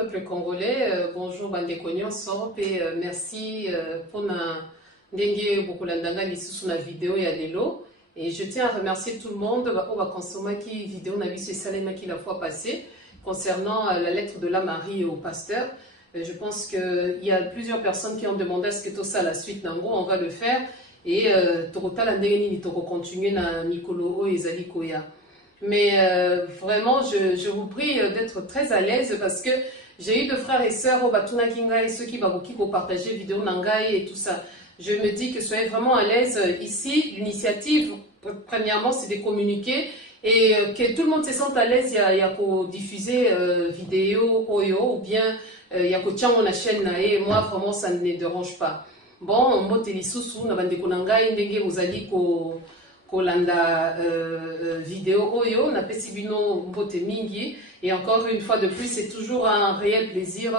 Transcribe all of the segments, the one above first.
peuple congolais, bonjour Bandeko Nyonso, et merci pour ndenge bokolandanga lisusu na vidéo ya lelo. Et je tiens à remercier tout le monde qui va consommer qui vidéo na biso esalemaki la fois passée concernant la lettre de la Marie au pasteur. Je pense qu'il y a plusieurs personnes qui ont demandé à ce que tout ça la suite nango, on va le faire et tokotala ndenge nini toko continuer na Nicolo ezali koya. Mais vraiment, je vous prie d'être très à l'aise parce que j'ai eu de frères et sœurs au Batuna Kinga et ceux qui vont partager vidéo Nangai et tout ça. Je me dis que soyez vraiment à l'aise ici. L'initiative, premièrement, c'est de communiquer et que tout le monde se sente à l'aise. Il y a qu'à diffuser vidéo Oyo ou bien il y a qu'à tchango la chaîne et moi vraiment ça ne me dérange pas. Bon, moi télésousou na bande konangai ndenge vous allez kolanda vidéo Oyo na pesibino mbote mingi et encore une fois de plus c'est toujours un réel plaisir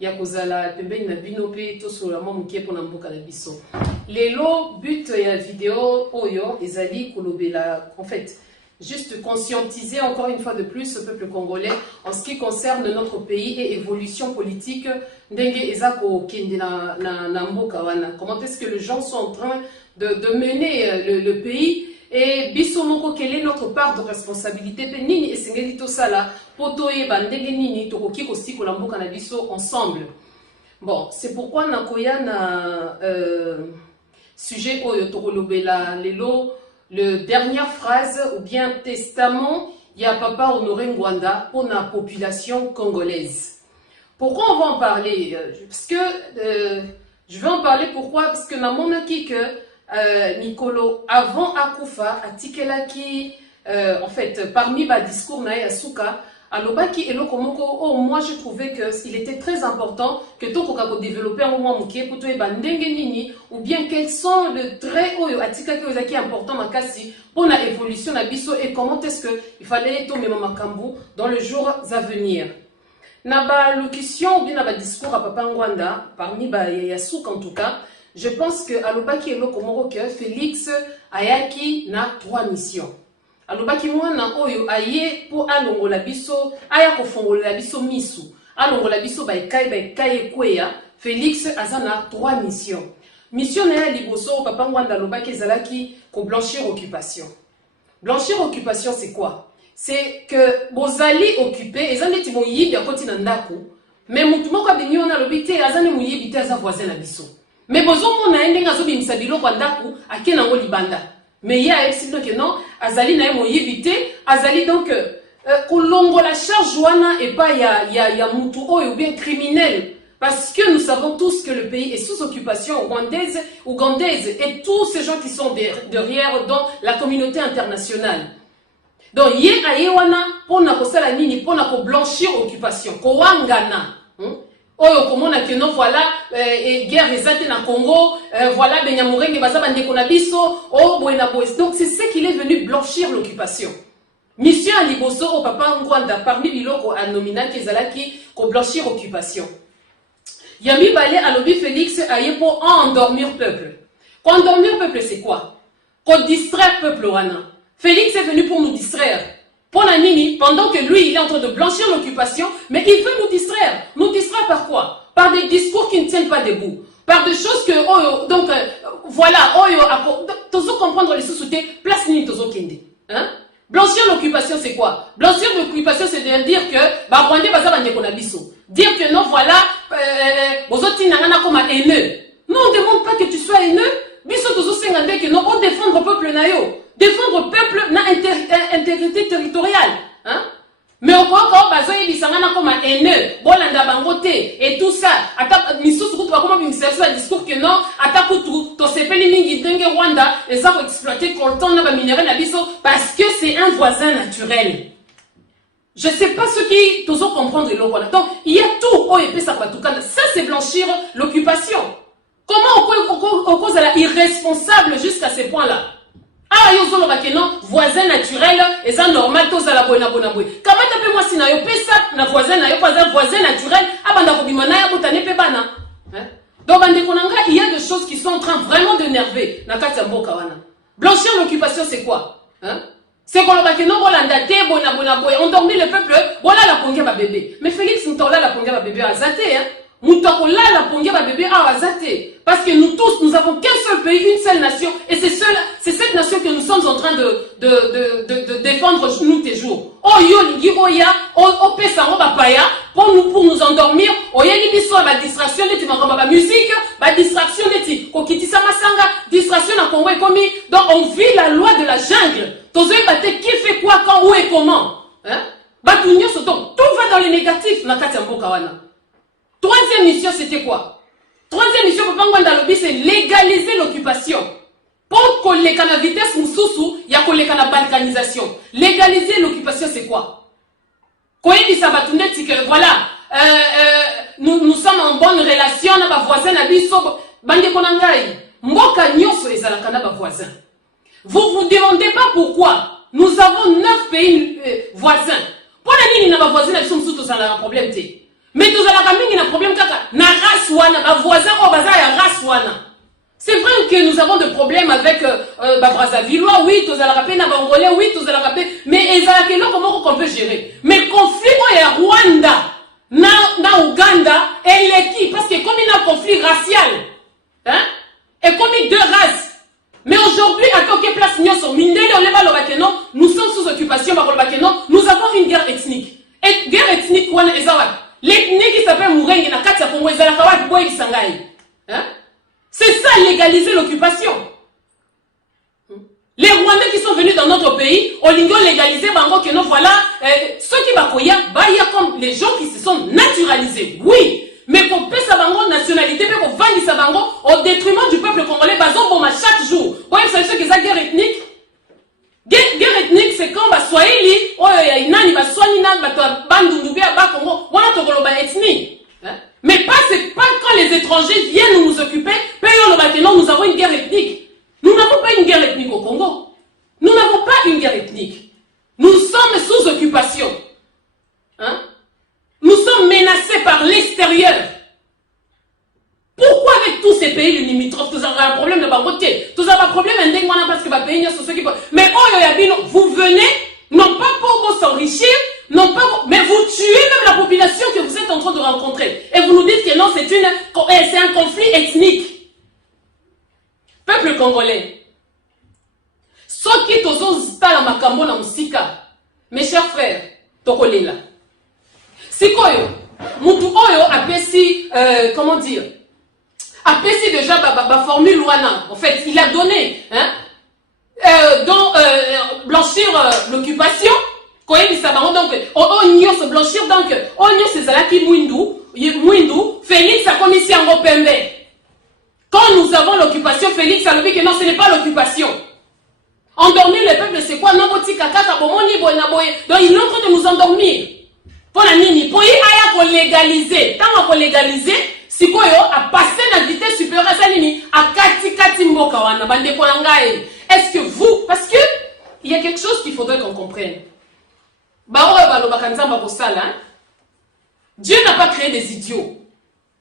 ya kozala pembeni na bino pe to sola mo mukie pona mboka na biso. Lelo but ya vidéo Oyo ezali kolobela en fait juste conscientiser encore une fois de plus ce peuple congolais en ce qui concerne notre pays et évolution politique ndenge ezako kende na mboka wana. Comment est-ce que les gens sont en train de mener le pays et biso moko quelle est notre part de responsabilité pe nini esengeli to sala poto e bandenge nini tokoki kosiko la mboka na biso ensemble. Bon, c'est pourquoi nakoya na sujet oyo tokolobela lelo le dernière phrase ou bien testament ya papa Honoré Ngwanda pour la population congolaise. Pourquoi on va en parler? Parce que je vais en parler pourquoi parce que na monaki que Nicolo, avant Akoufa, Atikelaki, en fait, parmi les discours na Yasuka, Alobaki et Lokomoko, oh, moi je trouvais qu'il était très important que Tokokako développer un moment mouké pour toi nini ou bien quels sont les traits Atikaki Ozaki important makasi pour la évolution na biso et comment est-ce que il fallait tomber Makambu dans les jours à venir. Na ba locution ou bien na ba discours à Papa Ngwanda, parmi ba Yasuka en tout cas. Je pense que Alobaki et Lokomoro que Félix ayaki na 3 missions. Alobaki mwana oyo aye pour alongola biso, aya kofongola biso misu. Alongola biso baikaye kweya, Félix azana 3 missions. Mission na ya liboso papa Ngwanda Alobaki ezalaki ko blanchir occupation. Blanchir occupation c'est quoi? C'est que bozali occupé, ezali ti moyibi akoti na ndako, mais mutu moko abimi ona lobité azani moyibi te aza voisin na biso. Mais bozomo na endenge azobimisa biloko ndaku akena ngo libanda. Mais ya explique que non, azali na mo yibité, azali donc kolongo la charge wana et pas ya mutu ou bien criminel parce que nous savons tous que le pays est sous occupation ougandaise et tous ces gens qui sont derrière dans la communauté internationale. Donc ye ayewana pona kosala nini pona ko blanchir occupation, ko wangana. Oyo komona que non voilà guerre ezate na Congo voilà Benyamurenge baza bandeko na biso oh buena boys. Donc c'est ce qu'il est venu blanchir l'occupation. Mission à liboso au papa Ngwanda parmi biloko a nomina kezalaki ko blanchir occupation. Yami balé à lobby Félix aye pour endormir peuple. Ko endormir peuple c'est quoi? Ko distraire peuple wana. Félix est venu pour nous distraire. Pour la nini, pendant que lui, il est en train de blanchir l'occupation, mais il veut nous distraire. Nous distraire par quoi? Par des discours qui ne tiennent pas debout. Par des choses que, donc, voilà, tozo comprendre les sous-soutés, place nini tozo kende. Hein? Blanchir l'occupation, c'est quoi? Blanchir l'occupation, c'est de dire que, bah, Rwandais, baza bandeko na biso. Dire que non, voilà, bozoti nangana comme un haineux. Non, on ne demande pas que tu sois haineux. Biso tozo sengande que non, on défendre le peuple na yo. Défendre le peuple na intégrité territoriale. Hein? Mais au contraire, bazoye bisangana comme un haineux, bolanda bangote et tout ça. Ata miso sukutu ba comme un discours que non, ata kutu to sepeli mingi denge Rwanda et ça pour exploiter coltan na ba minerai na biso parce que c'est un voisin naturel. Je sais pas ce qui tozo comprendre le Rwanda. Donc il y a tout au épée ça ça c'est blanchir l'occupation. Comment on cause à la irresponsable jusqu'à ce point-là? Ah, yo zolo bakeno voisin naturel et ça normal to za la bona bona boy. Comment tape moi sina yo pesa na voisin na yo pas voisin naturel abanda ko bimana ya botane pe bana. Hein? Donc bande konanga il y a des choses qui sont en train vraiment d'énerver na kati ya mboka wana. Blanchir l'occupation c'est quoi? Hein? C'est qu'on a non bolandate, endormi le peuple, voilà la pongia ba bébé. Mais Félix Ntola la pongia ba bébé à Zate, hein. Moutakola la pongia ba bébé à Zate. Parce que nous tous, nous avons qu'un seul pays, une seule nation, et c'est cette nation que nous sommes en train de défendre nous tes jours. Oh yo ligi oya, oh pesa ba paya, pour nous endormir, oh yeli biso ba distraction de ma musique, ba distraction de kokitisa masanga, distraction na Congo ekomi. Donc on vit la loi de la jungle. Qui fait quoi, quand, où et comment. Hein? Tout va dans le négatif. Troisième mission, c'était quoi? Troisième mission, c'est légaliser l'occupation. Pour que les canaux vitesse moussousou, il y a que les canaux balkanisation. Légaliser l'occupation, c'est quoi? Voilà, nous sommes en bonne relation, on a voisin, on a dit, bande konangai, mboka nyoso ezalaka na voisin. Vous demandez pas pourquoi. Nous avons 9 pays voisins. Pour la ligne, nos voisins, ils sont tous un problème. Mais tous un problème, na race wana, na voisin au bazar ya race wana. C'est vrai que nous avons des problèmes avec Brazzaville, oui, tous à la Bangolais, oui, tous à la mais comment on peut gérer? Mais le conflit au Rwanda, na Ouganda, et l'équipe, parce que comme il y a un conflit racial, hein, et comme il y a 2 races. Mais aujourd'hui, à quelle place nous sommes sous occupation, nous avons une guerre ethnique. Et guerre ethnique, l'ethnie qui s'appelle Mourengue, c'est ça, légaliser l'occupation. Les Rwandais qui sont venus dans notre pays, on légalisé, voilà, ceux qui comme les gens qui se sont naturalisés, oui. Mais pour payer sa nationalité, pour vendre sa au détriment du peuple congolais, chaque jour. Vous voyez, c'est ce que c'est guerre ethnique. Guerre ethnique, c'est quand Swahili, mais c'est pas quand les étrangers viennent nous occuper, nous avons une guerre ethnique. Nous n'avons pas une guerre ethnique au Congo. Nous n'avons pas une guerre ethnique. Nous sommes sous occupation. Hein? Nous sommes menacés par l'extérieur. Pourquoi avec tous ces pays limitrophes, tous avez un problème de bangoté, tous avez un problème parce que les pays sont ceux qui peuvent. Mais vous venez, non pas pour s'enrichir, non pas pour... mais vous tuez même la population que vous êtes en train de rencontrer. Et vous nous dites que non, c'est un conflit ethnique. Peuple congolais. Soki tozo tala makambo na musika. Mes chers frères, tokolela. Sikoyo, mutu oyo apesi, comment dire, apesi déjà ba formule wana. En fait, il a donné, hein, blanchir l'occupation. Donc, on se blanchir, donc, on se zalaki mwindu, Félix a commis si en pembe. Quand nous avons l'occupation, Félix a dit que non, ce n'est pas l'occupation. Endormir le peuple, c'est quoi? Non, donc il est en train de nous endormir. Pour la nini, pour y aller légaliser. Tant qu'on légaliser, si quoi a passé la vitesse supérieure à sa nini, à kati mboka wana, bande kolangae. Est-ce que vous, parce que il y a quelque chose qu'il faudrait qu'on comprenne. Dieu n'a pas créé des idiots.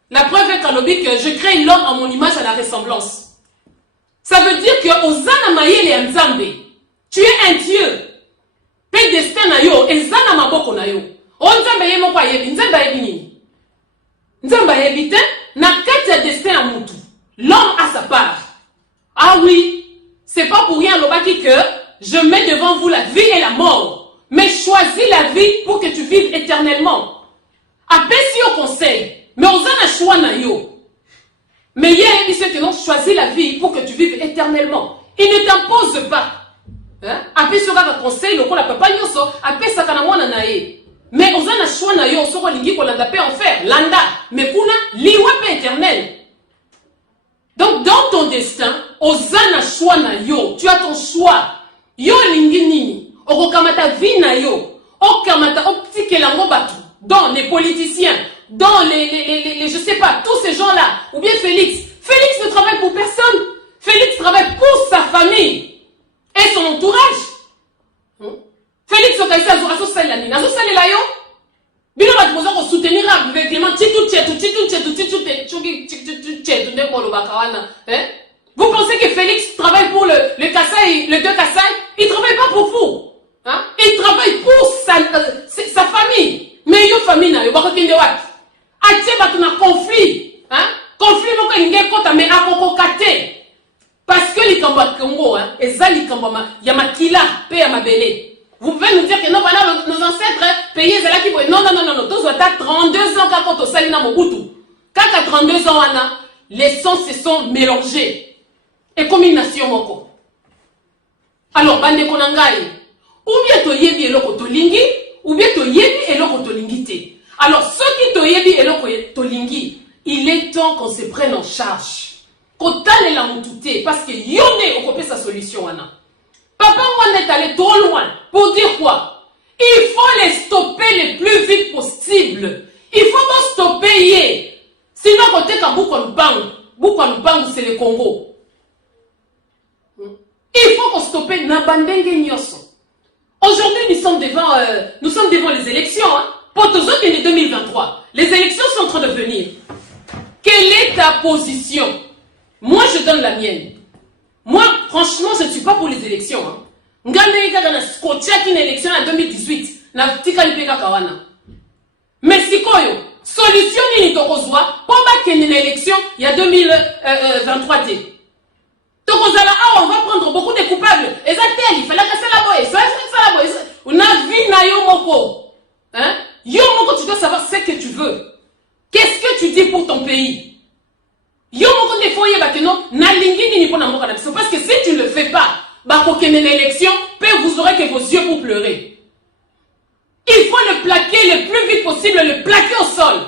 La preuve est que je crée l'homme en mon image à la ressemblance. Ça veut dire que Ozana Mayele et Nzambe, tu es un Dieu. Pe destin na yo, Ezana maboko na yo. Nzambe ye moko ayebi, Nzambe ayebi nini? Nzambe ayebi te, na kati ya destin à mutu. L'homme a sa part. Ah oui, c'est pas pour rien l'obaki que je mets devant vous la vie et la mort. Mais choisis la vie pour que tu vives éternellement. Apesi au conseil. Mais Ozana choix na yo. Mais il y a un monsieur qui choisit la vie pour que tu vives éternellement. Il ne t'impose pas. Après, si on a un conseil, le papa nyoso, après ça kana mwana na ye. Mais on a choix na yo, soko lingi ko landa pe enfer, landa, mais kuna liwa pe éternel. Donc dans ton destin, ozana choix na yo, tu as ton choix. Yo lingi nini, okokamata vie na yo, okamata optikelango batu, dans les politiciens, dans les je sais pas, tous ces gens-là, ou bien Félix. Félix ne travaille pour personne. Félix travaille pour sa famille et son entourage. Félix Okaïsa a soutenir la mine. A soutenir la yo. Bino va te soutenir vraiment Vous pensez que Félix travaille pour le Kassai, le 2 Kassai? Il ne travaille pas pour vous. Hein? Il travaille pour sa famille. Mais yo famille na yo bakokende wapi? Atie batu na conflit. Hein? Conflit moko inge kota me akokokate. Parce que les Kamba Congo, hein, et ça les Kamba Yamakila, paye à ma belle. Vous pouvez nous dire que non, voilà, nos ancêtres payaient là qui non, non, non, non, non, tous ont 32 ans quand on s'allie dans Mobutu. Quand à 32 ans, les sons se sont mélangés. Et comme une nation moko. Alors, bande konangai, ou bien to yebi et loko to lingi, ou bien to yebi et loko to lingite. Alors, ceux qui to yebi et loko to lingi, il est temps qu'on se prenne en charge. Kotale la moutouté, parce que yone okopé sa solution, Anna. Papa, on est allé trop loin pour dire quoi? Il faut les stopper le plus vite possible. Il faut pas stopper. Sinon, côté Boukonbang, c'est le Congo. Il faut qu'on stoppe Nabandenge Nyoso. Aujourd'hui, nous sommes devant les élections. Hein? Pour tous autres, il est 2023. Les élections sont en train de venir. Quelle est ta position? Moi, je donne la mienne. Moi, franchement, je ne suis pas pour les élections. Ngandeka na skotia une élection en 2018. Na tika lipeka kawana. Mais si koyo, solution ni tokozwa, pour pas qu'il y ait une élection, il y a 2023 t. Tokozala, on va prendre beaucoup de coupables. Exactement, il fallait que ça la boye. Ça la boye. On a vu na yo moko. Hein? Yo moko, tu dois savoir ce que tu veux. Qu'est-ce que tu dis pour ton pays? Yo moko de foyer bakeno na lingi ni pona moko na biso parce que si tu ne le fais pas, ba kokene l'élection, peut vous aurez que vos yeux pour pleurer. Il faut le plaquer le plus vite possible, le plaquer au sol.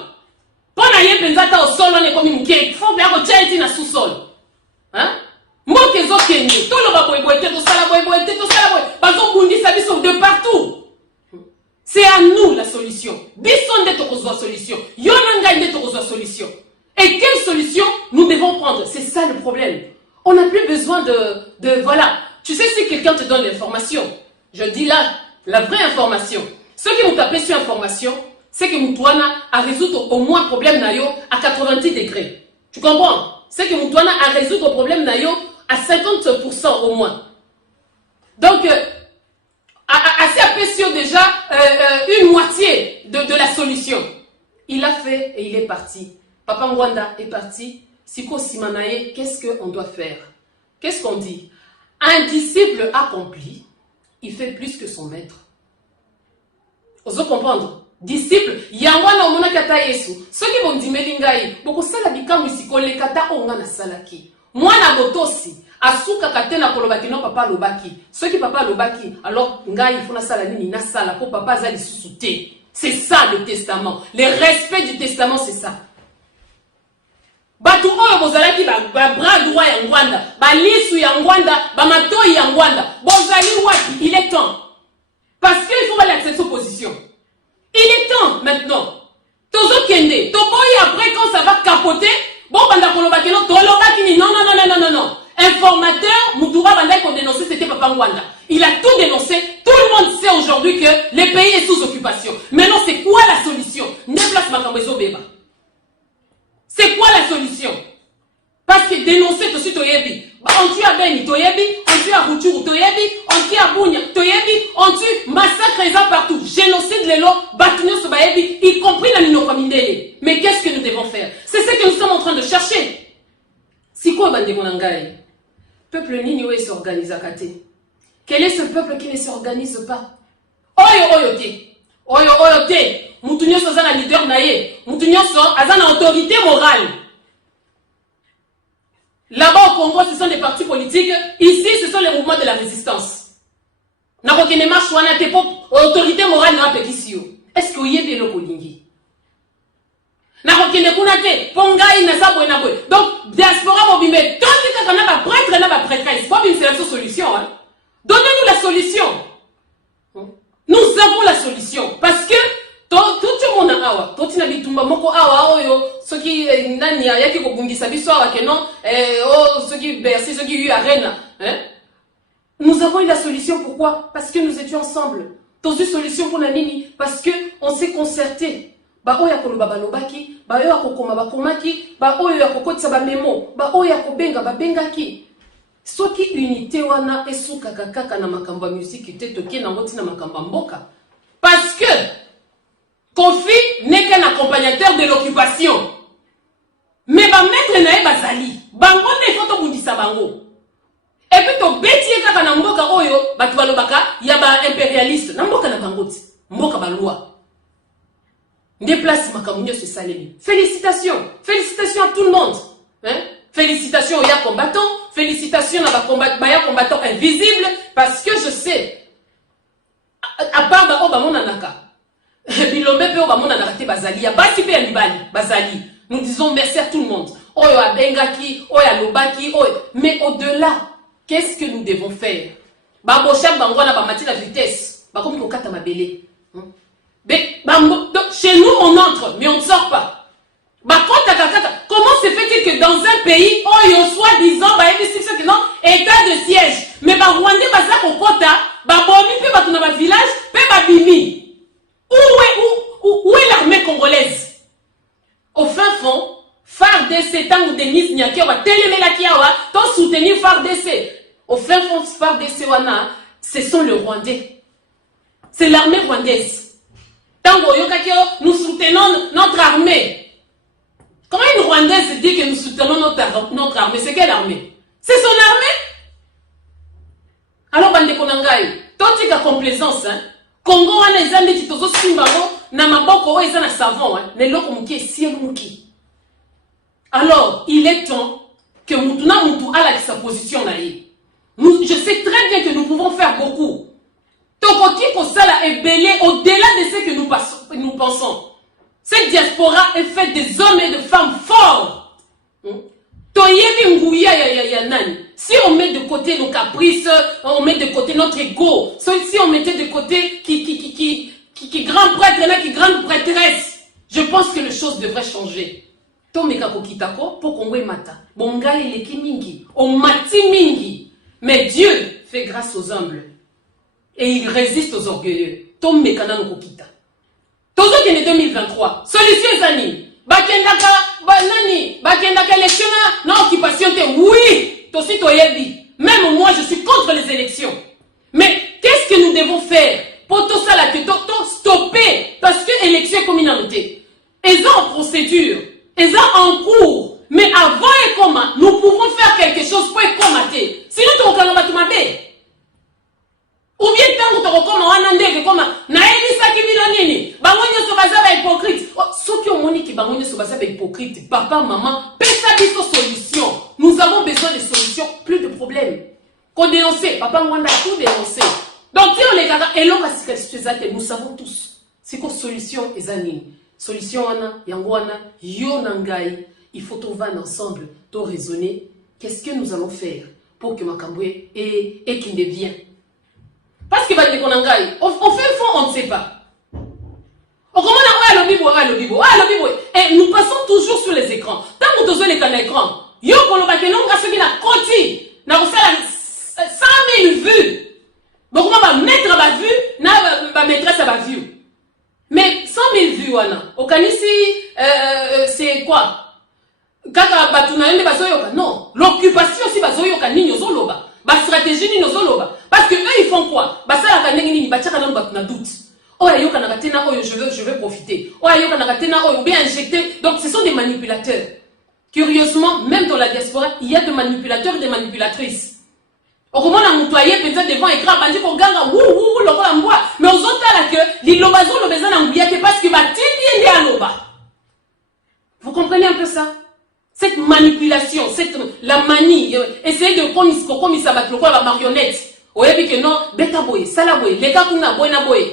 Pona ye penzata au sol on est comme une il faut bien que tu na sous-sol. Hein? Moke zo kenye, tout le baboyeboyete, tout ça la boyeboyete, tout ça la boy. Bazo bundi sa biso de partout. C'est à nous la solution. Bisson de tokozwa solution. Yonanga de tokozwa solution. Et quelle solution nous devons prendre? C'est ça le problème. On n'a plus besoin de voilà. Tu sais, si quelqu'un te donne l'information, je dis là, la vraie information. Ceux qui m'ont appelé sur information, c'est que Moutouana a résoudre au moins le problème nayo à 90 degrés. Tu comprends? C'est que Moutouana a résoudre le problème nayo à 50% au moins. Donc, assez apprécié déjà une moitié de la solution. Il a fait et il est parti. Papa Mwanda est parti. Siko Simanaye, qu'est-ce qu'on doit faire? Qu'est-ce qu'on dit? Un disciple accompli, il fait plus que son maître. Vous comprendre? Disciple, yangwana omona kata Yesu. Ceux qui vont dire melingai, boko sala bikamu siko le kata onga na salaki. Mwana botosi, asuka katena kolobaki non papa lobaki. Ceux qui papa lobaki, alors ngai il faut na sala nini na sala pour papa zali susute. C'est ça le testament. Le respect du testament, c'est ça. Batu oyo bozalaki ba bras droit ya Ngwanda, ba lisu ya Ngwanda, ba matoi ya Ngwanda. Bozali wapi? Il est temps. Parce qu'il faut aller accepter cette position. Il est temps maintenant. Tozo kende, to boy après quand ça va capoter, bon banda kolobaki non, tolobaki ni non non non non non non. Informateur, Moutoura banda qu'on dénonçait c'était Papa Ngwanda. Il a tout dénoncé. Tout le monde sait aujourd'hui que le pays est sous occupation. Maintenant c'est quoi la solution? Ne place makambezo beba. C'est quoi la solution? Parce que dénoncer tout de suite Toyebi. On tue à Beni, Toyebi, on tue à Routourou, Toyebi, on tue à Bounia, Toyebi, on tue massacre les gens partout. Génocide les lots, Batunio Sobayebi, y compris la Ninokwamindele. Mais qu'est-ce que nous devons faire? C'est ce que nous sommes en train de chercher. Si quoi bande monangai? Peuple Niniwe s'organise à Kate. Quel est ce peuple qui ne s'organise pas? Oyo oyote. Oyo oyote. Moutounio Sozana leader naye. Moutounio Azana autorité morale. Là-bas au Congo, ce sont des partis politiques. Ici, ce sont les mouvements de la résistance. Nakokene Chouana Tepo, autorité morale n'a pas ici. Est-ce que vous y avez le Kolingi? Nakokene Kunate, Pongai Nasabo et Naboy. Donc, diaspora mobile, tant que n'a pas prêtre, n'a pas prêtresse. Faut bien faire la solution. Donnez-nous la solution. Nous avons la solution. Parce que tout le monde a awa. Tout le monde a moko awa yo. Ceux qui nani yaki ko bungisa biso awa que non. Ceux qui bercy, ceux qui eu arena. Nous avons eu la solution. Pourquoi? Parce que nous étions ensemble. Tous une solution pour Nanini. Parce que on s'est concerté. Ba oya ko lobaba lobaki. Ba oya ko koma ba komaki. Ba oya ko kotisa ba memo. Ba oya ko benga ba bengaki. Soki unité wana esuka kaka na makamba musique te tokie na ngoti na makamba mboka. Parce que Kofi n'est qu'un accompagnateur de l'occupation. Mais ba maître na e bazali. Bango ne faut bundisa bango. Et puis to beti kaka na mboka oyo batu balobaka ya ba impérialiste na mboka na bangoti. Mboka ba loi. Déplace makamunyo ce salemi. Félicitations. Félicitations à tout le monde. Hein? Félicitations aux ya combattants. Félicitations à ba combattants invisibles. Parce que je sais. À part ba oba monanaka. Bilombe pe oba monanaka te bazali. Ya basi pe ya libali. Bazali. Nous disons merci à tout le monde. Oyo a bengaki. Oyo a lobaki. Mais au-delà, qu'est-ce que nous devons faire? Ba bochak bangwana ba mati la vitesse. Ba komi kokata mabele. Chez nous, on entre, mais on ne sort pas. Comment se fait-il que dans un pays, où il y a soi-disant, état de siège, mais Rwandais, village, où est l'armée congolaise? Au fin fond, FARDC, tant ou Denis Nyaki, on va soutenir FARDC. Au fin fond, FARDC, ce sont les Rwandais. C'est l'armée rwandaise. Nous soutenons notre armée. Comment une Rwandaise dit que nous soutenons notre armée? C'est quelle armée? C'est son armée? Alors, bande konangai, toute la complaisance, hein? Congo, on a des amis qui tozo simbango, na maboko, ils ont un savon, hein? Ne loko muki, siel muki. Alors, il est temps que Moutuna Moutou a sa position là. Je sais très bien que nous pouvons faire beaucoup. Tokoki Kosala est belé au-delà de ce que nous pensons. Cette diaspora est faite des hommes et de femmes forts. Si on met de côté nos caprices, on met de côté notre ego, si on mettait de côté qui grand prêtre là, qui grande prêtresse, je pense que les choses devraient changer. Tomeka kokitako pour qu'on mata. Bongali leki mingi, on mati mingi. Mais Dieu fait grâce aux humbles. Et il résiste aux orgueilleux. Tom Mekana no Kokita. Tozo kene 2023. Solution ezani. Bakendaka, banani. Bakendaka élection na occupation te. Oui. Tosi toyebi. Même moi, je suis contre les élections. Mais qu'est-ce que nous devons faire? Pour tout ça là, que stopper. Parce que élection comme une annotée. Elles ont en procédure. Elles ont en cours. Mais avant et comment, nous pouvons faire quelque chose pour commater. Sinon, tu vas pas ou bien tant que tu recommandes comme naebisa ki bilonini bangonyo so bazaba hypocrite ceux qui ont moni ki bangonyo so bazaba hypocrite papa maman pesa biso solution. Nous avons besoin de solutions, plus de problèmes. Qu'on dénoncer papa ngwanda tout dénoncer. Donc si on les gaga eloka sikazate nous savons tous c'est quoi solution ezani solution wana yango wana yo nangai il faut trouver ensemble to raisonner qu'est-ce que nous allons faire pour que Makambwe et qui devient. Parce que au fait fond, on ne sait pas. Et nous passons toujours sur les écrans. Tant que nous avons les écrans, yo kolobake non gasoki na koti na kosala 100 000 vues. Donc on va mettre ma vue, na maîtresse à vue. Mais 100 000 vues wana. Okanisi c'est quoi? Kaka batuna yende bazoyoka. Non, l'occupation si bazoyoka nini ozoloba. Ba stratégie ni ozoloba. Parce que eux ils font quoi? Ba sala kanengi nini bachaka na batuna doute. Oh yoka na katena oyo je veux profiter. Oh yoka na katena oyo bien injecter. Donc ce sont des manipulateurs. Curieusement, même dans la diaspora, il y a des manipulateurs et des manipulatrices. Au moment où on a peut-être devant l'écran, on dit qu'on gagne, mais aux autres, là, que l'ilobazon, le besoin d'anguiller, parce que va t'y à l'oba. Vous comprenez un peu ça? Cette manipulation, la manie, essayer de prendre comme il s'abat le quoi, la marionnette. Ou bien que non, beta boy, salaboy, les gars qu'on a boy na boy.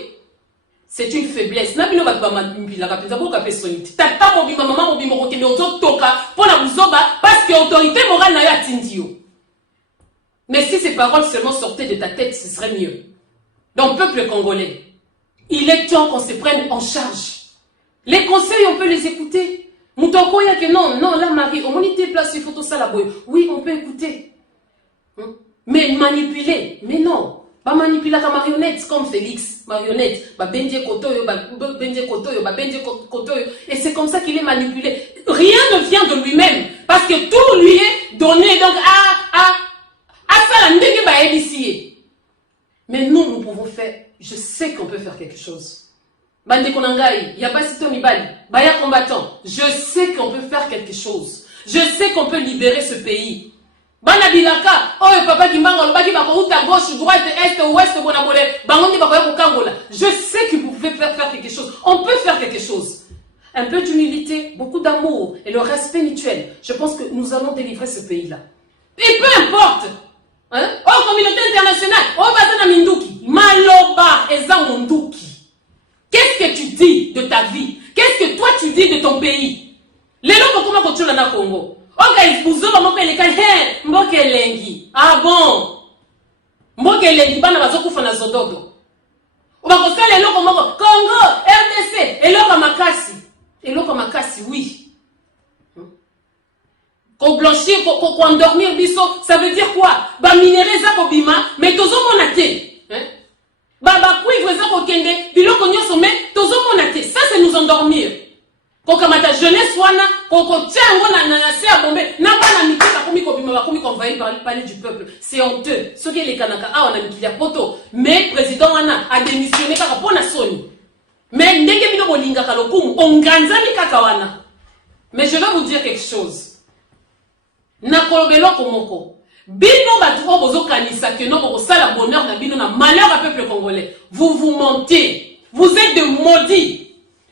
C'est une faiblesse. N'a pas de manipulation, la personne qui a personnalité. Tata mobi, maman mobi, mon côté, mais aux autres toka, pour la bouzoba, parce que l'autorité morale n'a pas tindio. Mais si ces paroles seulement sortaient de ta tête, ce serait mieux. Donc, peuple congolais, il est temps qu'on se prenne en charge. Les conseils, on peut les écouter. Moutoko ya que non, la Marie, au monité place, il faut tout ça la boy. Oui, on peut écouter. Mais manipuler, mais non. Pas manipuler la marionnette comme Félix, marionnette, ba bendie kotoyo, ba bendie kotoyo, et c'est comme ça qu'il est manipulé. Rien ne vient de lui-même, parce que tout lui est donné donc à ça la ndenge ba ebisiye. Mais nous pouvons faire, je sais qu'on peut faire quelque chose. Bande konangai, y a pas sito mibali, baya combattant, je sais qu'on peut faire quelque chose. Je sais qu'on peut libérer ce pays. Bana bilaka, oh papa Kimbanga, lobaki bako uta gauche, droite, est, ouest, bonabole, bangondi bako yako kangola. Je sais que vous pouvez faire quelque chose. On peut faire quelque chose. Un peu d'humilité, beaucoup d'amour et le respect mutuel. Je pense que nous allons délivrer ce pays-là. Et peu importe. Hein? Oh, communauté internationale, oh, bazana minduki, maloba, eza monduki. Qu'est-ce que tu dis de ta vie? Qu'est-ce que toi tu dis de ton pays? Les gens comment continuent dans le Congo? Ok, vous avez montré les cas, mboke lengi. Ah bon? Mboke lengi, bana bazoku fana zododo. On va refaire les locaux Congo, RDC, et l'autre makasi. Et l'autre makasi, oui. Qu'on blanchir, qu'on endormir biso, ça veut dire quoi? Ba minerais za kobima, mais tozo monate. Baba cuivre za kokende, biloko nyonso mais tozo monate. Ça c'est nous endormir. Ko kamata jeunesse wana, ko tiango na se a bombe, na bana mikika komi kobima ba komi convaincu par le palais du peuple. C'est honteux. Ce qui est les kanaka a on a mikilia poto, mais président wana a démissionné kaka pona soni. Mais ndenge bino bolinga ka lokumu, onganzami kaka wana. Mais je vais vous dire quelque chose. Na kolobelo komoko. Bino batro bozo kanisa que non boko sala bonheur na bino na malheur à peuple congolais. Vous mentez. Vous êtes de maudits.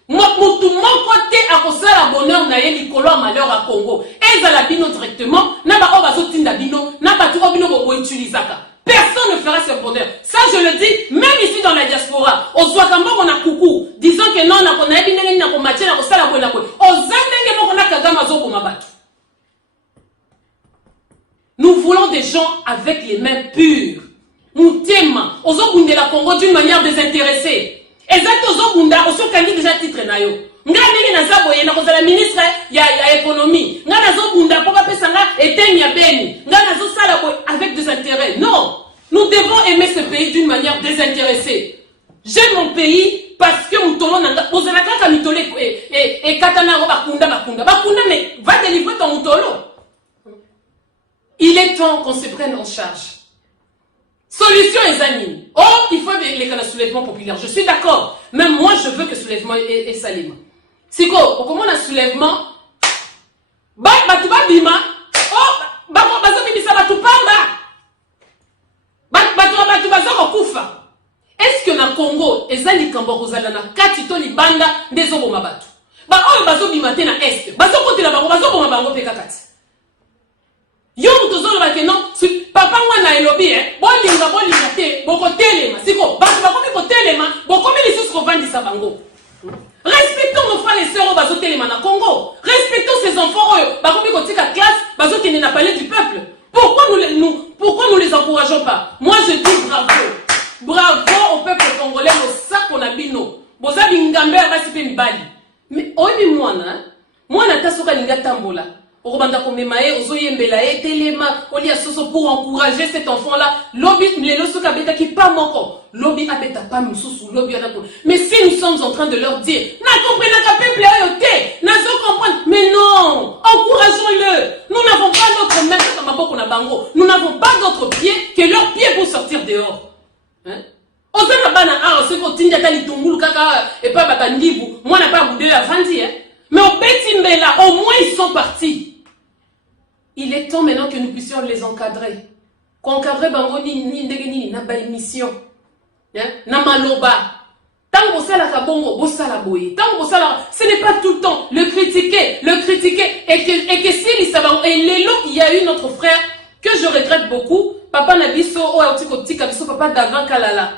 Mutu mon côté à kosala bonheur na yeli kolo malheur à Congo. Ezala bino directement na ba bazo tinda bino na batu bino bo utilisaka. Personne ne fera ce bonheur. Ça je le dis même ici dans la diaspora. Ozwaka mboko na kuku disant que non na kona ebindenge na ko matie na kosala bonheur ko. Ozandenge moko na kagama zo ko mabatu. Nous voulons des gens avec les mains pures. Moutema, ozobunde la Congo d'une manière désintéressée. Exact ozobunda, osokandi déjà titre na yo. Nga ndenge na zaboye na kozala ministre ya économie. Nga nazobunda po bapesa nga eteni ya beni. Nga nazosala avec des intérêts. Non, nous devons aimer ce pays d'une manière désintéressée. J'aime mon pays parce que mutolo nanga ozala kaka mitolo et katana ro bakunda. Bakunda mais va délivrer ton mutolo. Il est temps qu'on se prenne en charge. Solution examine. Oh, il faut les cas de soulèvement populaire. Je suis d'accord. Même moi, je veux que soulèvement est salima. Siko, comment on a soulèvement? Batuba bima. Oh, bazo bimisa batupamba. Batuba zo kufa. Est-ce que na Congo, ezali kamborozala na katito libanda ndezo boma batu? Oh, bazo bima te na est. Bazo kotela bango, bazo boma bango pe kakati. Yo mutozolo ba que non, papa wana elobi bolinga te, boko telema. Siko, batu bakomi ko telema, bokomi lisusu ko vandisa bango. Respectons nos frères et sœurs bazo telema na Congo. Respectons ces enfants bakomi ko tika classe, bazo kene na palais du peuple. Pourquoi nous les encourageons pas? Moi je dis bravo. Bravo au peuple congolais no sako na bino. Boza bingambe basi pe mibali. Mais oyi mwana tasoka linga tambola. Orobanda komemae ozoyembela telema olia soso pour encourager cet enfant là lobi les losoka beta qui pas moko lobi abeta pas mususu lobi anako. Mais si nous sommes en train de leur dire na comprena ka peuple ayote na zo comprendre mais non encourageons-le. Nous n'avons pas notre main comme maboko na bango, nous n'avons pas d'autres pieds que leurs pieds pour sortir dehors. Hein? Ozana bana ce ko tinja tali tungulu kaka et pas baba ndibu moi n'a pas boudé la vandi hein. Mais au petit mbela au moins ils sont partis. Il est temps maintenant que nous puissions les encadrer. Qu'encadrer bango ni ndenge nini na ba émission. Na maloba. Tant que ça la kabongo, bossa la boye. Tant que ça ce n'est pas tout le temps le critiquer et que si il savait et l'élo il y a eu notre frère que je regrette beaucoup, papa Nabiso o tika biso papa d'avant Kalala.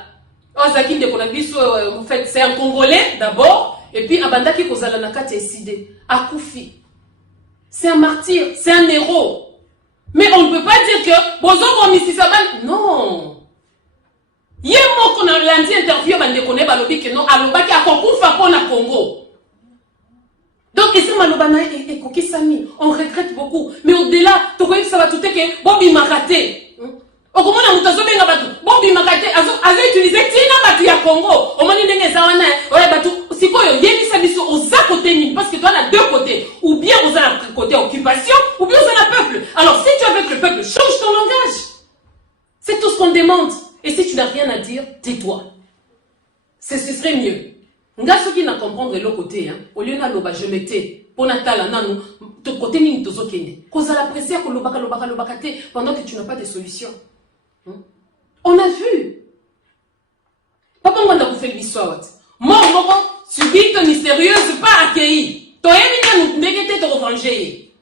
O zaki de konabiso en fait c'est un Congolais d'abord et puis abandaki kozala na kati eside akufi. C'est un martyr, c'est un héros. Mais on ne peut pas dire que Bozo Misi Saban, non. Hier, moi, qu'on a lundi interview, bande connaît balobi que non, alobaki a kokufa pour la Congo. Donc, ici, malobana et kokisami, on regrette beaucoup. Mais au-delà, tu vois que ça va tout que Bobby m'a raté. Au comment on a mutazo benga batu, Bobby m'a raté, azo utilisé tina batu ya Congo. Au moment où zawana, ouais batu, si quoi yo yemi sabiso aux côtés parce que toi on a deux côtés, ou bien vous avez le côté occupation, ou bien vous avez le peuple. Alors si tu es avec le peuple, change ton langage. demande. Et si tu n'as rien à dire, tais-toi. Ce serait mieux. Nga ceux qui n'a comprendre de l'autre côté, hein, au lieu de je mettais, pour Natal, nanu, ton côté ni tozo kende. Cause à la pression que lobaka pendant que tu n'as pas de solution. On a vu. Papa on a fait l'histoire. Mort, subite, mystérieuse, pas accueillie. Toi évité nous négater te revenger.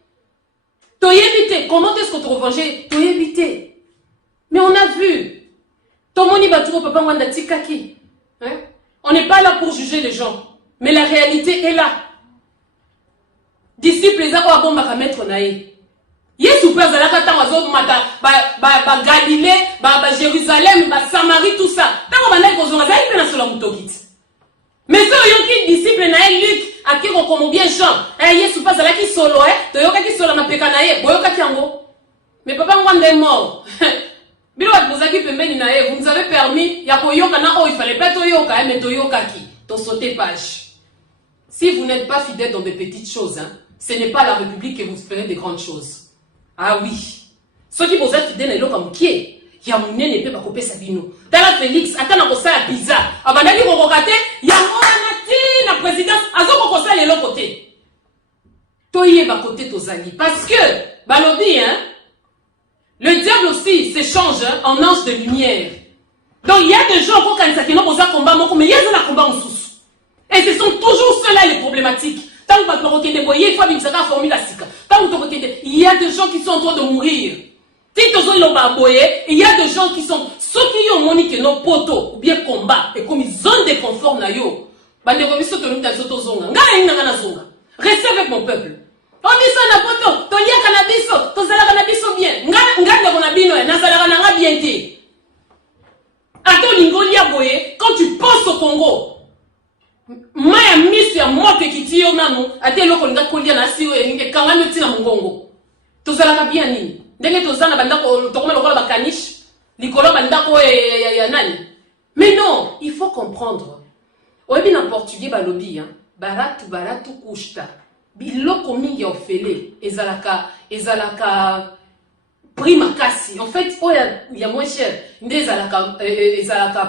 Toi évité, comment est-ce que te revenger? Toi évité. Mais on a vu. Ton moni baturo papa wanda tikaki. Hein? On n'est pas là pour juger les gens. Mais la réalité est là. Disciples, les gens vont mettre naï. Yesu père zalaka tango ba Galilée, ba Jérusalem, ba Samarie, tout ça. Tango bandai kozonga zali pe na sola mutokit. Mais ceux qui disciples naï Luc, a qui comme bien Jean, Yesu père zalaki solo toyoka ki solo na peka naï, boyoka kiango. Mais papa mwanda est mort. Vous nous avez permis, il fallait pas toyoka, mais toyoka qui? Ton sauté page. Si vous n'êtes pas fidèle dans des petites choses, hein, ce n'est pas la République que vous ferez des grandes choses. Ah oui. Ceux qui vous êtes fidèles, comme qui est? Il y a mon nez, ne peut pas couper sa bino. Tala Félix, attends, on ça bizarre. Abandani Rokate, il y a mon la présidence, azo kokosa les l'autre côté. Toye va côté tozali. Parce que, balobi, hein, le diable aussi s'échange en ange de lumière. Donc il y a des gens qui n'ont pas combat, mais il y a des combats en sous. Et ce sont toujours ceux-là les problématiques. Tant que vous avez des il faut une formule à sika. Tant que il y a des gens qui sont en train de mourir. Il y a des gens qui sont ceux qui ont monique nos poteaux ou bien combat et comme ils ont des conformes na yo. Restez avec mon peuple. On dit ça na poto, to lia cannabis, to zala cannabis bien. Nga ko na bino na zala na bien té. Ato lingolia boye, quand tu penses au Congo, maya miss ya moto kiti yo nanu, ate loko nga kolia na siwe nge kanga meti na mongongo. To zala bien nini? Ndenge to zana banda ko to koma lokola ba kanish, likolo banda ko ya nani. Mais non, il faut comprendre. Oyebi na portugais balobi hein, baratu kushta. Biloko mingi ofele ezalaka prima kasi. En fait, il y a moins cher. Ezalaka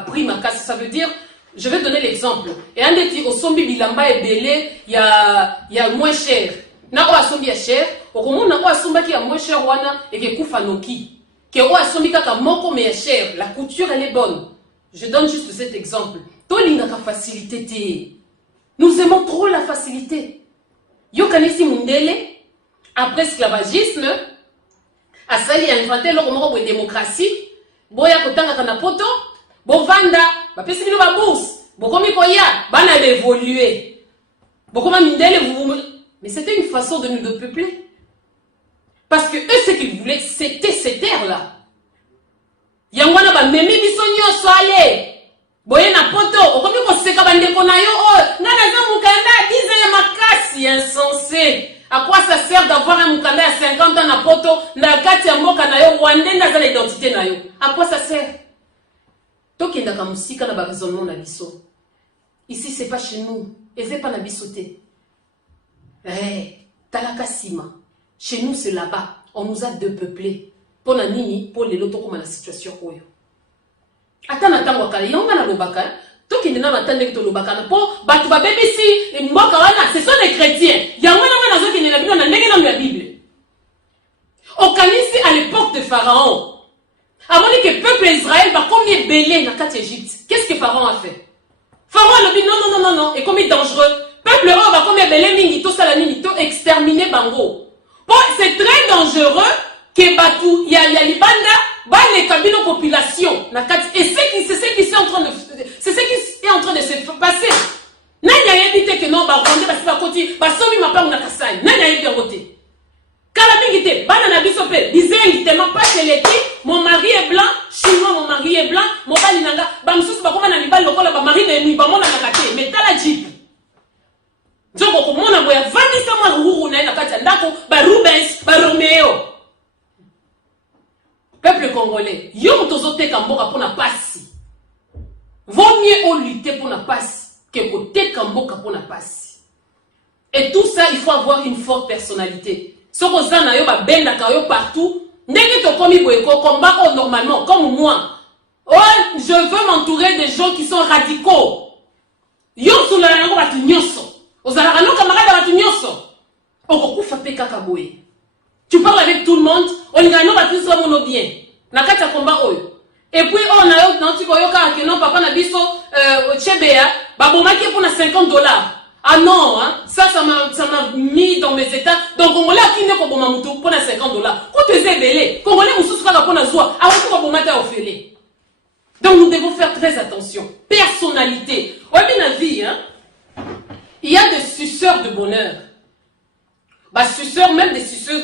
prima kasi, ça veut dire, je vais donner l'exemple. Et un des au sombi bilamba et belé, il y a moins cher. Na o sombi ya cher, au komo na o somba qui a moins cher wana et que kufanoki. Que o sombi kaka moko mais cher. La couture elle est bonne. Je donne juste cet exemple. To linga ka facilité te. Nous aimons trop la facilité. Yo kanisi mundele, après esclavagisme, asali a inventé l'ormoro de démocratie, boya kotanga kana poto, bovanda, ba pesi bino ba bourse, bokomi koya, bana évoluer. Bokoma mindele mais c'était une façon de nous peupler. Parce que eux ce qu'ils voulaient, c'était ces terres-là. Yangwana ba memi biso nyoso ale. Boye na poto, okomi ko seka bande ko na yo o, ngana za mukanda 10 ans ya makasi insensé. À quoi ça sert d'avoir un mukanda à 50 ans na poto, na kati ya mboka na yo wande na za l'identité na yo. À quoi ça sert? Toki ndaka musika na ba raisonnement na biso. Ici c'est pas chez nous, et c'est pas na bisoté. Talaka sima. Chez nous c'est là-bas, on nous a depeuplés. Pour na nini, pour les loto comme la situation oyo. Atana tango kala yonga na lobaka to kindina matande to lobaka na po batu ba BBC mboka wana ce sont les chrétiens yango na zo kindina bino na ndenge na Bible au kanisi à l'époque de Pharaon avant que le peuple Israël va combien belé na kat Égypte. Qu'est-ce que Pharaon a fait? Pharaon a dit non et comme il est dangereux peuple roi va combien belé mingi to sala mingi to exterminer bango. Bon c'est très dangereux que batu ya libanda ba les cabines population et c'est ce qui est en train de se passer. Nanya évité que non ba rwanda ba siba koti ba somi mapangu na kasai. Nanya évité roté. Kala mingité bana na biso pe disait tellement pas que les mon mari est blanc, chinois mon mari est blanc, mon bali nanga ba mususu ba koma na libali lokola ba mari na mi ba mona na kate mais tala jipe. Joko ko mona boya vanisa mwa ruru na kati ndako ba Rubens ba Romeo. Peuple congolais, yom tozote kamboka pour na passe. Vaut mieux lutter pour na passe que côté kamboka pour na passe. Et tout ça, il faut avoir une forte personnalité. Soko zana yo ba benda ka yo partout, ndenge to komi boyeko combat normalement comme moi. Oh, je veux m'entourer des gens qui sont radicaux. Yonso la yango batu nyonso. Ozalaka no camarade batu nyonso. Okokufa pe kaka boye. Tu parles avec tout le monde, on y gagne pas tous les bien. Na kati ya combat oyo. Et puis on a eu dans tiko yoka que non papa na biso chebea ba bomaki pour na $50. Ah non, hein, ça m'a mis dans mes états. Donc congolais qui ne ko boma mutu pour na $50. Ko te zebele, congolais mususu kaka pour na zoa, a ko bomata ofele. Donc nous devons faire très attention. Personnalité. Ouais, bien la vie, hein. Il y a des suceurs de bonheur. Bah, suceurs, même des suceurs.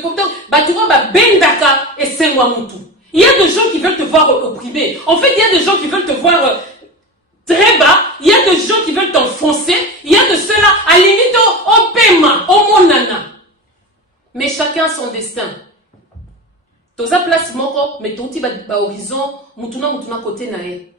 Bah, tu vois, bah, bendaka et sengwamutu. Il y a des gens qui veulent te voir opprimé. En fait, il y a des gens qui veulent te voir très bas. Il y a des gens qui veulent t'enfoncer. Il y a de ceux-là, à la limite, au paiement, au monana. Mais chacun son destin. Toza place moko, mais ton petit horizon, mutuna côté nae.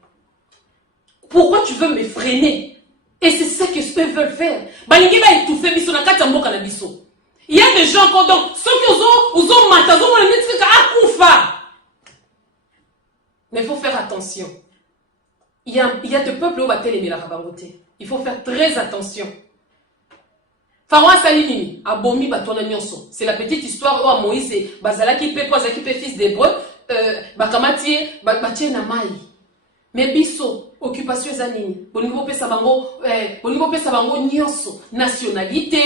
Pourquoi tu veux me freiner? Et c'est ça que ceux veulent faire. Balingi va étouffer biso na kati mboka na biso. Il y a des gens qui donc ceux qui ont matazo mo le ka akufa. Mais il faut faire attention. Il y a des peuples où battre les rabaroté. Il faut faire très attention. Pharaon Salinini, abomi batona nyonso. C'est la petite histoire où Moïse et Bazalaki pe fils d'Hébreu, bakamati batie na mai. Mais biso occupation zanini. Bolingo pesa bango nyonso, nationalité,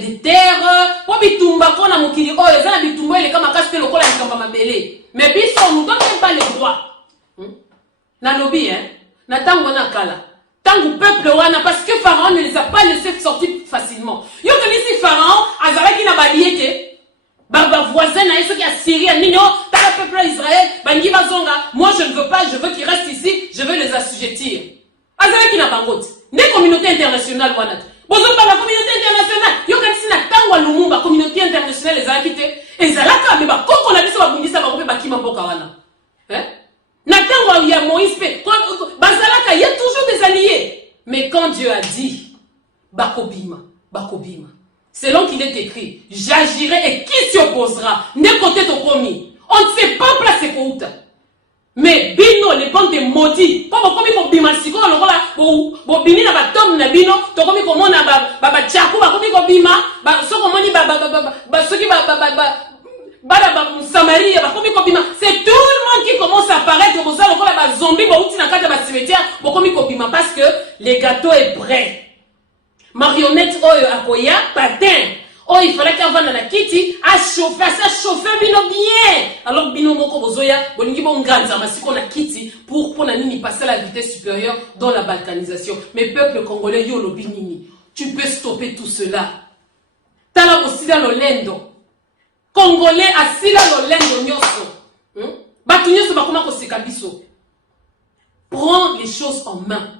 des terres, po bitumba kona mokili oyo ezana bitumba ele kama kasi lokola likamba mabele. Mais biso on nous donne même pas le droit. Na lobi hein, na tango na kala. Tango peuple wana parce que Pharaon ne les a pas laissés sortir facilement. Yo que si Pharaon azalaki na baliete Baba voisin na ceux qui a Syrie nino ta le peuple Israël bangi bazonga moi je ne veux pas je veux qu'ils restent ici je veux les assujettir. Azalaki na bangote ne communauté internationale wana. Bozo pas la communauté internationale yo que si na tango Lumumba communauté internationale les a quitté ezalaka mais ba koko na biso babundisa ba ko ba kima mboka wana. Hein? Natango ya Moïse bazalaka il y a toujours des alliés. Mais quand Dieu a dit bakobima. Selon qu'il est écrit, j'agirai et qui s'y opposera? Ne côté ton promis. On ne sait pas placer pour où. Mais bino les bandes de maudits. Comme on bima siko on bini na batom na bino to komi ko mona ba chaku ba komi ko bima ba so ko moni ba soki Samarie, c'est tout le monde qui commence à apparaître pour ça, les zombies, parce que le gâteau est prêt. Marionnette, akoya, patin. Oh, il fallait qu'elle vende la kitty, à chauffer bino bien. Alors, bino moko bozoya, boningi bon ganza, mais si qu'on a kitty, pour la nini passer à la vitesse supérieure dans la balkanisation. Mais peuple congolais, yo lo binini. Tu peux stopper tout cela. Tala aussi dans le lendo. Congolais asila lolendo nyoso. Batu nyoso bakoma koseka biso. Prends les choses en main.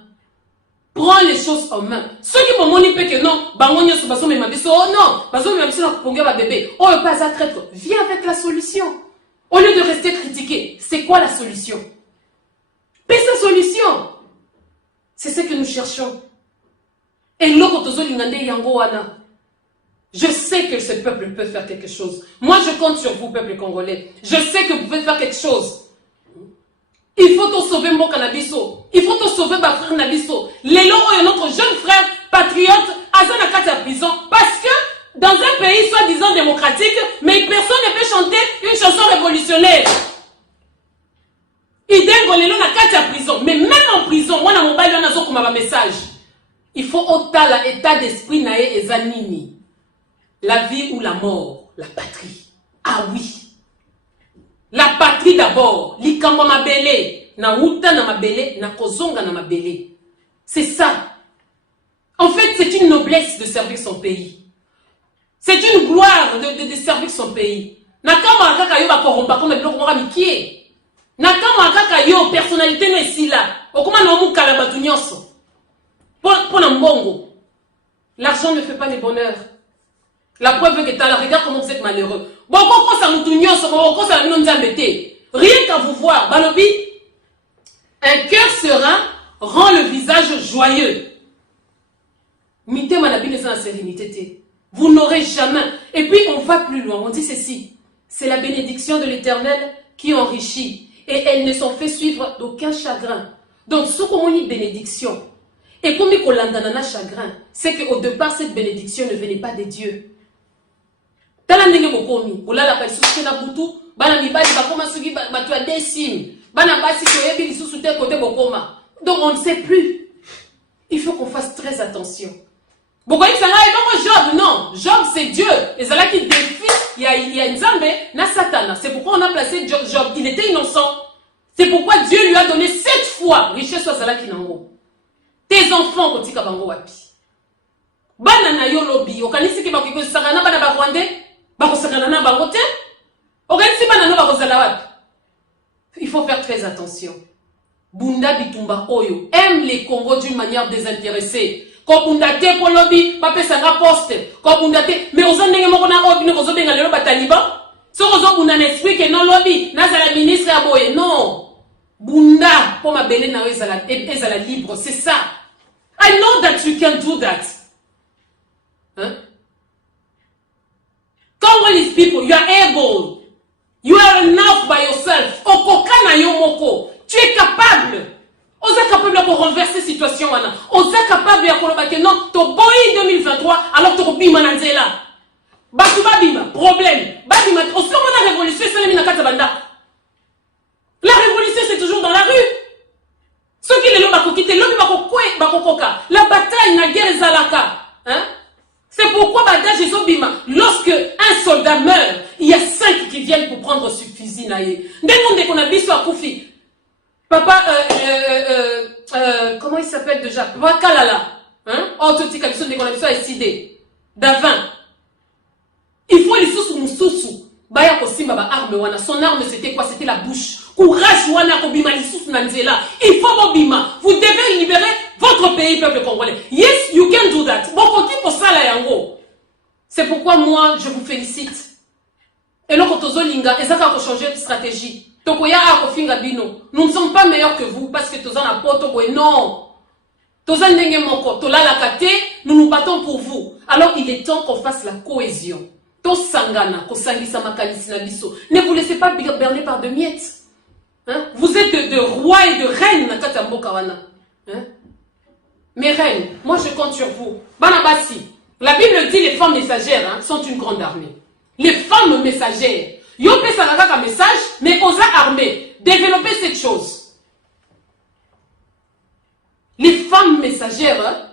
Prends les choses en main. Ceux qui vont moni que non, bango nyoso baso mema biso. Oh non, baso mema biso na ponga ba bébé. Oh pas à traître. Viens avec la solution. Au lieu de rester critiqué, c'est quoi la solution? Paix sa solution. C'est ce que nous cherchons. Et l'okotozo lingande yango wana. Je sais que ce peuple peut faire quelque chose. Moi, je compte sur vous, peuple congolais. Je sais que vous pouvez faire quelque chose. Il faut te sauver mon cannabiso. Il faut te sauver ma frère Nabiso. Lélo est notre jeune frère patriote à Zanakata prison. Parce que dans un pays soi-disant démocratique, mais personne ne peut chanter une chanson révolutionnaire. Idengo Lélo na kata prison. Mais même en prison, moi, na mobile, on a zo comme un message. Il faut autant l'état d'esprit nae et zanini. La vie ou la mort, la patrie. Ah oui. La patrie d'abord. Likamba mabele. Na uta na mabele. Na kozonga na mabele. C'est ça. En fait, c'est une noblesse de servir son pays. C'est une gloire de servir son pays. Nakama akaka yo bakoromba comme biloko mora mikie. Nakama akaka yo personnalité no esila. Okuma na omukala batu nyonso. Pona mbongo. L'argent ne fait pas les bonheurs. La preuve est que tu as regarde comment vous êtes malheureux. Rien qu'à vous voir, Balobi, un cœur serein rend le visage joyeux. Vous n'aurez jamais. Et puis on va plus loin, on dit ceci. C'est la bénédiction de l'Éternel qui enrichit. et elles ne sont fait suivre d'aucun chagrin. Donc, ce qu'on dit bénédiction, et comme il y a chagrin, c'est qu'au départ, cette bénédiction ne venait pas de Dieu. Tala ndenge bokomi, olala pa lisusu na butu, bana mibali bakoma suki batu ya décime, bana basi koyebi lisusu te côté bokoma. Donc on ne sait plus. Il faut qu'on fasse très attention. Bokoyi sanga et Job, non, Job c'est Dieu. Et c'est là qu'il défie, il y a Nzambe na Satan. C'est pourquoi on a placé Job, il était innocent. C'est pourquoi Dieu lui a donné 7 fois richesse soit Zalaki nango. Tes enfants kotika bango wapi. Bana na yo lobi, okanisi ki bakiko sakana bana ba Rwandais. Il faut faire très attention. Bunda Bitumba Oyo aime les Congos d'une manière désintéressée. Quand Bunda te polobi, pape sanga poste. Quand Bunda te, mais aux endings mokona obi ne kozo benga lelo bataliba. So kozo Bunda n'explique que non lobby, na la ministre aboye. Non. Bunda, pour ma belle na ezala libre, c'est ça. I know that you can do that. Hein? Congolese people, you are able. You are enough by yourself. Okokana yomoko. Tu es capable. Osa capable de renverser situation. Osa capable de dire non, to boy 2023, alors to bima nanzela. Batu babima, problème. Babima, on se la révolution, c'est la banda. La révolution, c'est toujours dans la rue. Ceux qui les l'ont bakokite, l'homme bakokoka. La bataille, la guerre zalaka. Hein? C'est pourquoi lorsque un soldat meurt, il y a 5 qui viennent pour prendre ce fusil. Papa, comment il s'appelle déjà? Papa Kalala. Hein? Davin. Il faut les sous-sous. Baya kosimba ba arme wana. Son arme c'était quoi? C'était la bouche. Courage wana kobima li sous nanzela. Il faut bobima. Vous devez libérer votre pays, peuple congolais. Yes, you can do that. C'est pourquoi moi, je vous félicite. Et là, quand on linga, et ça va changer de stratégie. Nous ne sommes pas meilleurs que vous parce que non. Nous nous battons pour vous. Alors, il est temps qu'on fasse la cohésion. Ne vous laissez pas berner par de miettes. Hein? Vous êtes de rois et de reines. Hein? Mes reines, moi je compte sur vous. Banabasi, la Bible dit les femmes messagères sont une grande armée. Les femmes messagères. Yo peut s'arranger un message, mais osa armée. Développer cette chose. Les femmes messagères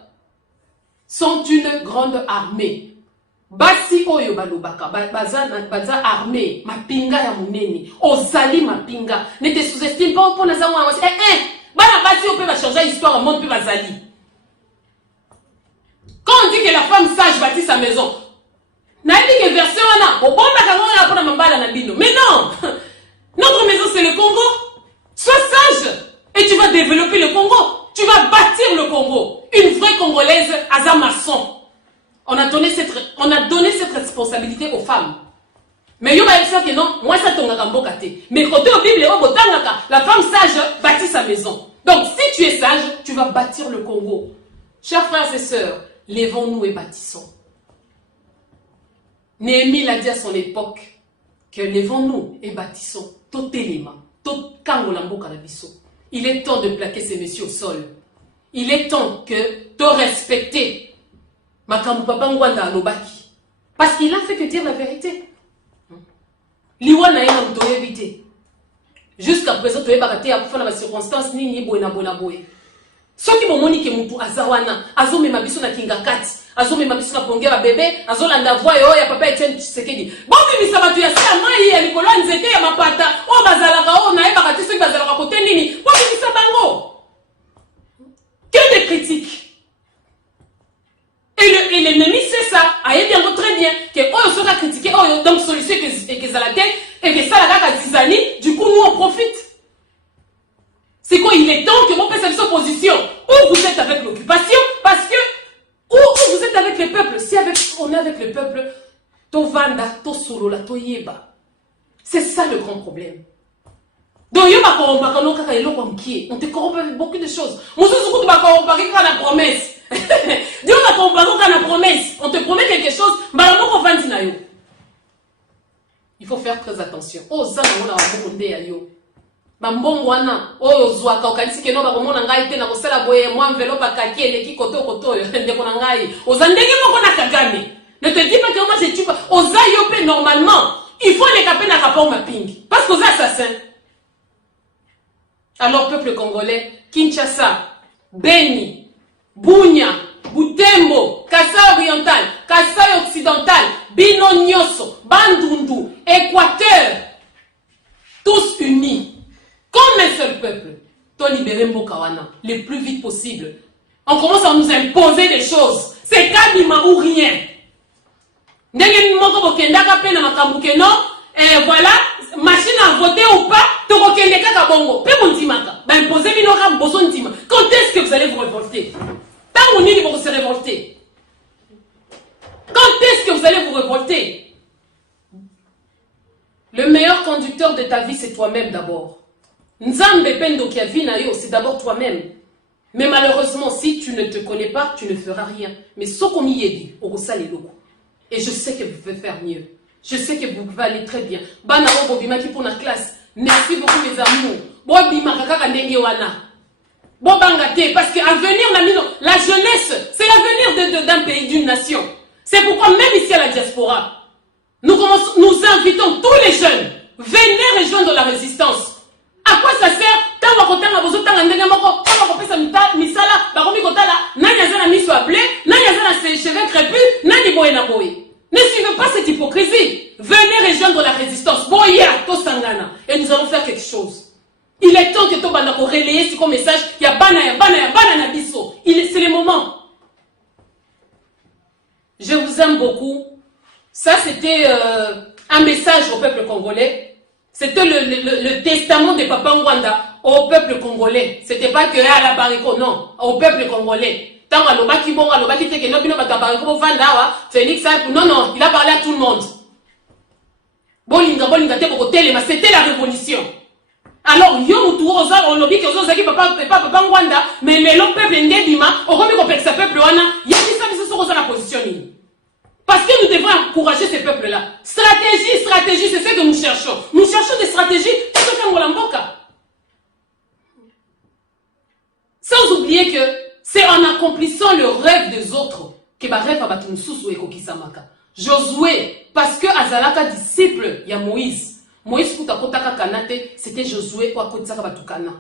sont une grande armée. Basi oyo balobaka, baza armée, mapinga ya muneni, ozali mapinga. Ne te sous-estime pas pour naza mwa wasi. Banabasi on peut changer l'histoire, monde peut bazali. Quand on dit que la femme sage bâtit sa maison, mais non, notre maison c'est le Congo. Sois sage et tu vas développer le Congo. Tu vas bâtir le Congo. Une vraie Congolaise, Azamason. On a donné cette responsabilité aux femmes. Mais il y a que non, moi ça tombe à mais côté au Bible, la femme sage bâtit sa maison. Donc si tu es sage, tu vas bâtir le Congo. Chers frères et sœurs, lèvons-nous et bâtissons. Néhémie l'a dit à son époque que lèvons-nous et bâtissons. Tout élima, tout kangolambo kanabiso. Il est temps de plaquer ces messieurs au sol. Il est temps que tu respectes Makambu Papa Ngwanda Alobaki. Parce qu'il a fait que dire la vérité. Liwana yana mtoye vite. Jusqu'à présent, tu es baraté à faire la circonstance ni boena boy. Ce qui m'a monique mutu azawana, azome mabiso na kingakati, azome mabiso na pongera bébé, azolanda voix yo ya papa Etienne Tshisekedi. Bon mi sabatu ya sama yi ya likolo nzete ya mapata, o bazalaka o na e bakati ceux qui bazalaka côté nini. Bon mi sabango. Que des critiques. Et l'ennemi sait ça, aïe bien très bien, que oh sera critiqué, oh donc solution que ça la tête, et que ça la gagne à 10 années, du coup nous on profite. C'est quoi, il est temps que mon père s'est en position. Ou vous êtes avec l'occupation, parce que, ou vous êtes avec le peuple. Si on est avec le peuple, to vanda, to solola, to yeba. C'est ça le grand problème. Donc, on te corrompt avec beaucoup de choses. On te promesse. On te promet quelque chose, il faut faire très attention. Oh, ça, on a un yo. Bambongo wana oyo zwaka okanisi keno bakomona ngai te na kosala boye moi enveloppe akaki eleki koto ndeko na ngai oza ndenge moko na Kagame. Ne te dis pas que moi je tue pas. Oza yope normalement il faut les caper na rapport mapingi parce que oza assassin. Alors peuple congolais, Kinshasa, Beni, Bunia, Butembo, Kasai oriental, Kasai occidental, Bino Nyoso, Bandundu, Équateur, tous unis comme un seul peuple. Toi libérer Mbokawana le plus vite possible. On commence à nous imposer des choses. C'est Kabima ou rien. Ndenge moko bokendaka pe na makambo keno, voilà, machine à voter ou pas, tokokende kaka bongo. Pe mondimaka, ba imposer bino ka boso ndima. Quand est-ce que vous allez vous révolter? Tant nini pour se révolter? Quand est-ce que vous allez vous révolter? Le meilleur conducteur de ta vie, c'est toi-même d'abord. Nzambe pendo ki avina yo, c'est d'abord toi-même. Mais malheureusement, si tu ne te connais pas, tu ne feras rien. Mais ce qu'on y est dit, au sale loko. Et je sais que vous pouvez faire mieux. Je sais que vous pouvez aller très bien. Bana bobima ki pour la classe. Merci beaucoup mes amours. Bobima kaka ndenge wana. Bobangate parce que avenir la jeunesse, c'est l'avenir d'un pays, d'une nation. C'est pourquoi même ici à la diaspora, nous invitons tous les jeunes, venez rejoindre la résistance. À quoi ça sert? Tant qu'on a besoin de misala, bakomi kotala, nani azana miso à blé, nani azana ses cheveux crépus, nani boye na boye. Ne suivez pas cette hypocrisie. Venez rejoindre la résistance. Boya, to sangana. Et nous allons faire quelque chose. Il est temps que to bandako relayer ce message. Ya bana na biso. C'est le moment. Je vous aime beaucoup. Ça, c'était un message au peuple congolais. C'était le testament de Papa Ngwanda au peuple congolais. C'était pas que à la barrico, non. Au peuple congolais. Tant que l'obaki bon, l'obaki te que non, Félix, non, il a parlé à tout le monde. Bolinga, c'était la révolution. Alors, yo, on lobby que vous avez papa Ngwanda, mais le peuple ndebima, on remet qu'on sa peuple wana, il y a qui ça, sur la position. Parce que nous devons encourager ces peuples-là. Stratégie, c'est ce que nous cherchons. Nous cherchons des stratégies, tout ce qu'on voit mboka. Sans oublier que c'est en accomplissant le rêve des autres que ma rêve va et kokisamaka. Josué, parce que Azalaka disciple, il y a Moïse. Moïse kutakotaka kanate, c'était Josué kwa kotisaka batukana.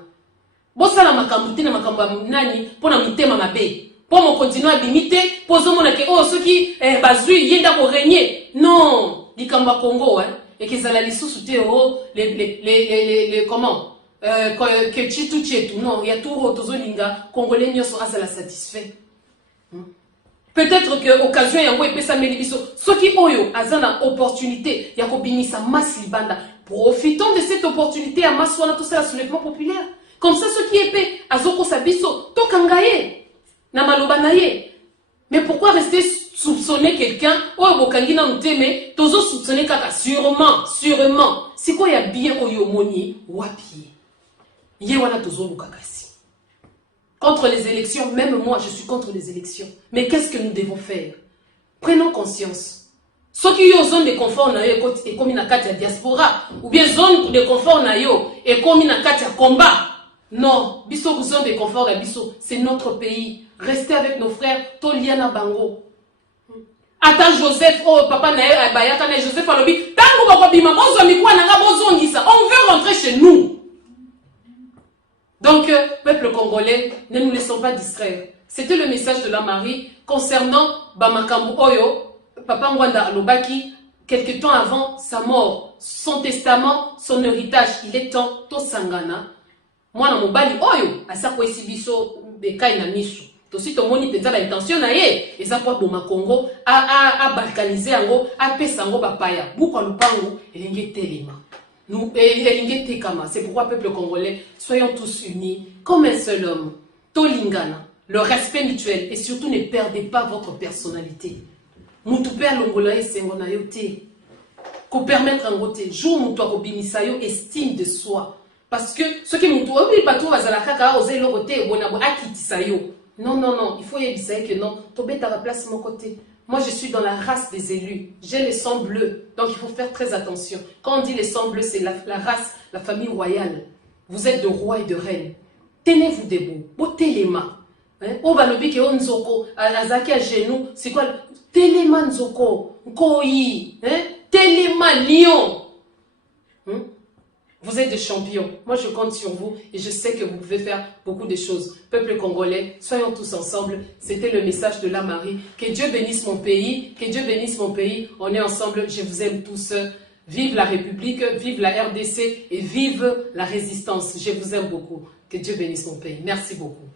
Bosala makambuti na makamba nani pona mitema mabe. Pour mon continuer à limiter, posons mon que oh ceux qui bazui yenda ko régner. Non, likamba Congo hein et qu'ils allaient sous-souter oh les comment que chitu non, il y a tout autozolinga congolais n'y sont à la satisfait. Peut-être que occasion yango epesa melibiso soki oyo azana opportunité ya ko bimisa masse libanda. Profitons de cette opportunité à masse wana tout ça soulèvement populaire. Comme ça ceux qui épée azoko sabiso to kangaye na maloba na ye. Mais pourquoi rester soupçonner quelqu'un oyo bokangi na muteme tozo soupçonner kaka sûrement si quoi ya bien oyo moni wapi ye wana tozo lukakasi. Contre les élections, même moi, je suis contre les élections. Mais qu'est-ce que nous devons faire? Prenons conscience. Ceux qui ont zone de confort et comme une carte diaspora, ou bien zone de confort et comme une carte combat. Non, biso zone de confort et biso, c'est notre pays. Restez avec nos frères, Toliana Bango. Attends Joseph, oh papa nae bayaka na Joseph alobi, tango bakobima bozo mikwa nanga bozo ngisa. On veut rentrer chez nous. Donc, peuple congolais, ne nous laissons pas distraire. C'était le message de la Marie concernant Bamakambu Oyo, Papa Ngwanda Alobaki, quelque temps avant sa mort. Son testament, son héritage, il est temps, to sangana. Moi, na mobali Oyo, asa kwa isi biso, bekai na misu. Tosi to moni penza ba intention na ye, eza kwa boma Congo, a balkaniser yango, a pesa yango bapaya. Bukwa lupango, elenge telema. Nous, c'est pourquoi, peuple congolais, soyons tous unis comme un seul homme. Tolingana, le respect mutuel et surtout ne perdez pas votre personnalité. Moutou père l'ongolae sengonayote. Qu'on permette un gote. Jour moutou akobimisayo estime de soi. Parce que ce qui moutou, oui, pas tout va zalakaka, oser le gote, bonabo akitisayo. Non, il faut y aviser que non. Tobé à la place mon côté. Moi, je suis dans la race des élus. J'ai le sang bleu. Donc, il faut faire très attention. Quand on dit le sang bleu, c'est la race, la famille royale. Vous êtes de rois et de reines. Tenez-vous debout. Téléma. Obalobi ke onzoko. Azaki à genoux. C'est quoi? Téléma nzoko. Nkoi. Téléma lion. Vous êtes des champions. Moi, je compte sur vous et je sais que vous pouvez faire beaucoup de choses. Peuple congolais, soyons tous ensemble. C'était le message de la Marie. Que Dieu bénisse mon pays. Que Dieu bénisse mon pays. On est ensemble. Je vous aime tous. Vive la République, vive la RDC et vive la résistance. Je vous aime beaucoup. Que Dieu bénisse mon pays. Merci beaucoup.